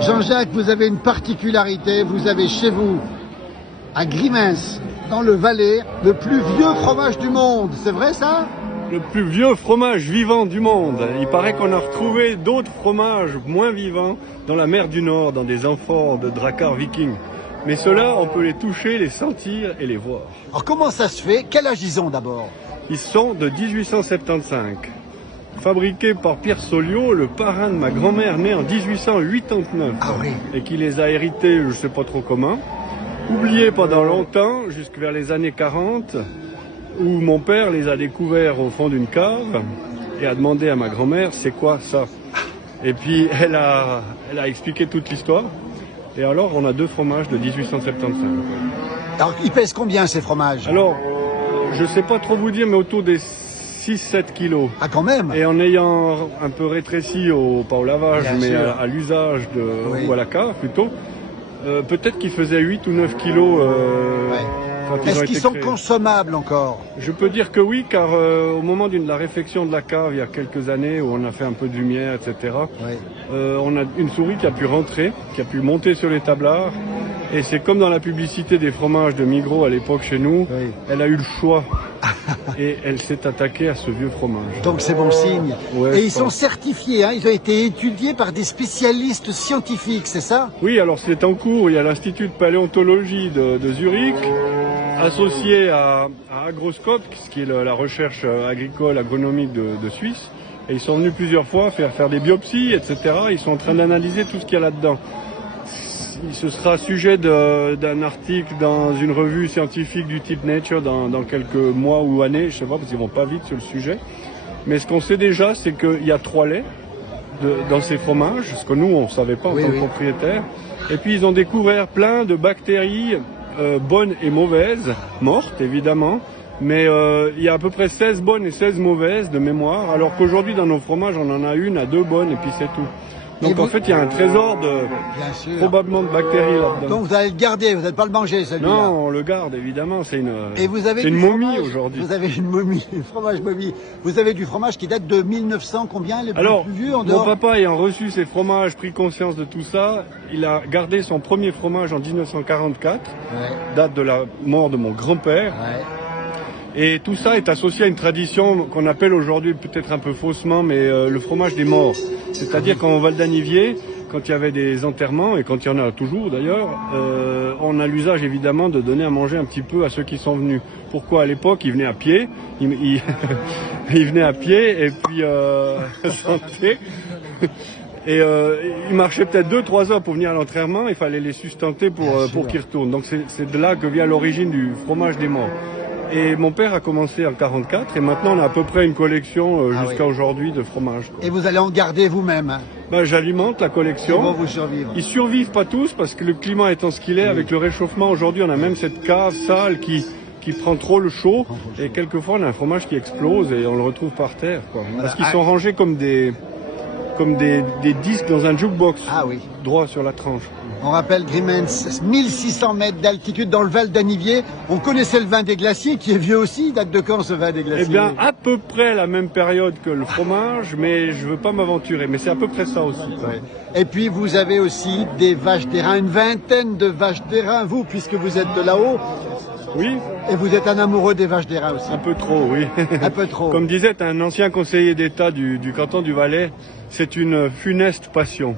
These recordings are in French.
Jean-Jacques, vous avez une particularité, vous avez chez vous, à Grimens, dans le Valais, le plus vieux fromage du monde, c'est vrai ça? Le plus vieux fromage vivant du monde. Il paraît qu'on a retrouvé d'autres fromages moins vivants dans la mer du Nord, dans des amphores de dracars vikings. Mais ceux-là, on peut les toucher, les sentir et les voir. Alors comment ça se fait? Quel âge ils ont d'abord? Ils sont de 1875. Fabriqués par Pierre Soliot, le parrain de ma grand-mère née en 1889. Ah oui. Et qui les a hérités, je ne sais pas trop comment. Oubliés pendant longtemps, jusque vers les années 40, où mon père les a découverts au fond d'une cave et a demandé à ma grand-mère c'est quoi ça. Et puis elle a expliqué toute l'histoire. Et alors on a deux fromages de 1875. Alors ils pèsent combien ces fromages? Alors, je ne sais pas trop vous dire, mais autour des 6-7 kilos. Ah quand même. Et en ayant un peu rétréci, pas au lavage, Bien mais sûr. à l'usage Oui. ou à la cave plutôt, peut-être qu'ils faisaient 8 ou 9 kilos Ouais. quand ils ont Est-ce été qu'ils sont créés. consommables encore? Je peux dire que oui, car au moment de la réfection de la cave, il y a quelques années, où on a fait un peu de lumière, etc., Oui. on a une souris qui a pu rentrer, qui a pu monter sur les tablards. Et c'est comme dans la publicité des fromages de Migros à l'époque chez nous, Oui. elle a eu le choix. Et elle s'est attaquée à ce vieux fromage. Donc c'est bon signe. Ouais, Et je ils sont pense. certifiés, hein, ils ont été étudiés par des spécialistes scientifiques, c'est ça? Oui, alors c'est en cours, il y a l'Institut de paléontologie de Zurich, associé à Agroscope, ce qui est la recherche agricole agronomique de Suisse. Et ils sont venus plusieurs fois faire des biopsies, etc. Ils sont en train d'analyser tout ce qu'il y a là-dedans. Ce sera sujet d'un article dans une revue scientifique du type Nature dans quelques mois ou années, je sais pas, parce qu'ils vont pas vite sur le sujet. Mais ce qu'on sait déjà, c'est qu'il y a 3 laits dans ces fromages, ce que nous, on savait pas en tant que propriétaire. Et puis, ils ont découvert plein de bactéries bonnes et mauvaises, mortes évidemment, mais il y a à peu près 16 bonnes et 16 mauvaises de mémoire, alors qu'aujourd'hui, dans nos fromages, on en a 1 à 2 bonnes et puis c'est tout. Donc en fait, il y a un trésor Bien sûr. probablement de bactéries là-dedans. Donc vous allez le garder, vous n'allez pas le manger celui-là. Non, on le garde évidemment, c'est Et vous avez c'est du une momie fromage, aujourd'hui. Vous avez une momie, un fromage momie. Vous avez du fromage qui date de 1900, combien les Alors, plus vieux en mon dehors? papa ayant reçu ses fromages, pris conscience de tout ça, il a gardé son premier fromage en 1944, Ouais, date de la mort de mon grand-père. ouais. Et tout ça est associé à une tradition qu'on appelle aujourd'hui peut-être un peu faussement, mais le fromage des morts. C'est-à-dire qu'en Val d'Anivier, quand il y avait des enterrements, et quand il y en a toujours d'ailleurs, on a l'usage évidemment de donner à manger un petit peu à ceux qui sont venus. Pourquoi? À l'époque, ils venaient à pied, ils venaient à pied et puis santé. Et ils marchaient peut-être 2-3 heures pour venir à l'enterrement, il fallait les sustenter pour qu'ils retournent. Donc c'est de là que vient l'origine du fromage des morts. Et mon père a commencé en 44 et maintenant on a à peu près une collection jusqu'à aujourd'hui de fromage. Et vous allez en garder vous-même, hein. Ben, j'alimente la Ils vont collection. vous survivre. Ils survivent pas tous parce que le climat étant ce qu'il est, avec le réchauffement aujourd'hui, on a même cette cave sale qui prend trop le chaud et quelquefois on a un fromage qui explose et on le retrouve par terre, quoi. Parce qu'ils sont rangés comme des disques dans un jukebox, Ah oui. droit sur la tranche. On rappelle Grimens, 1600 mètres d'altitude dans le Val d'Anivier. On connaissait le vin des glaciers qui est vieux aussi. Il date de quand ce vin des glaciers? Eh bien, à peu près la même période que le fromage, mais je veux pas m'aventurer. Mais c'est à peu près ça aussi. Ouais. Et puis vous avez aussi des vaches d'airain, une vingtaine de vaches d'airain, vous, puisque vous êtes de là-haut. Oui, Et vous êtes un amoureux des vaches d'airain aussi. un peu trop, oui. Un peu trop. Comme disait un ancien conseiller d'État du canton du Valais, c'est une funeste passion.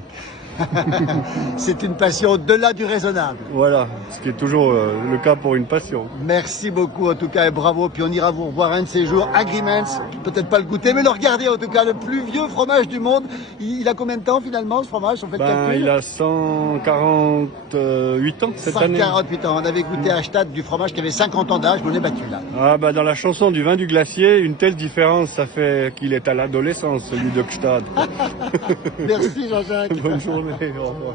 C'est une passion au-delà du raisonnable. Voilà, ce qui est toujours le cas pour une passion. Merci beaucoup en tout cas et bravo. Puis on ira vous revoir un de ces jours à Grimens. Peut-être pas le goûter, mais le regarder en tout cas. Le plus vieux fromage du monde. Il a combien de temps finalement ce fromage? On fait le calcul. Il a 148 ans cette année. 148 ans. On avait goûté à Stade du fromage qui avait 50 ans d'âge. On est battu là. Ah bah dans la chanson du vin du glacier, une telle différence, ça fait qu'il est à l'adolescence, celui de Gstad. Merci Jean-Jacques. Bonne journée, au revoir.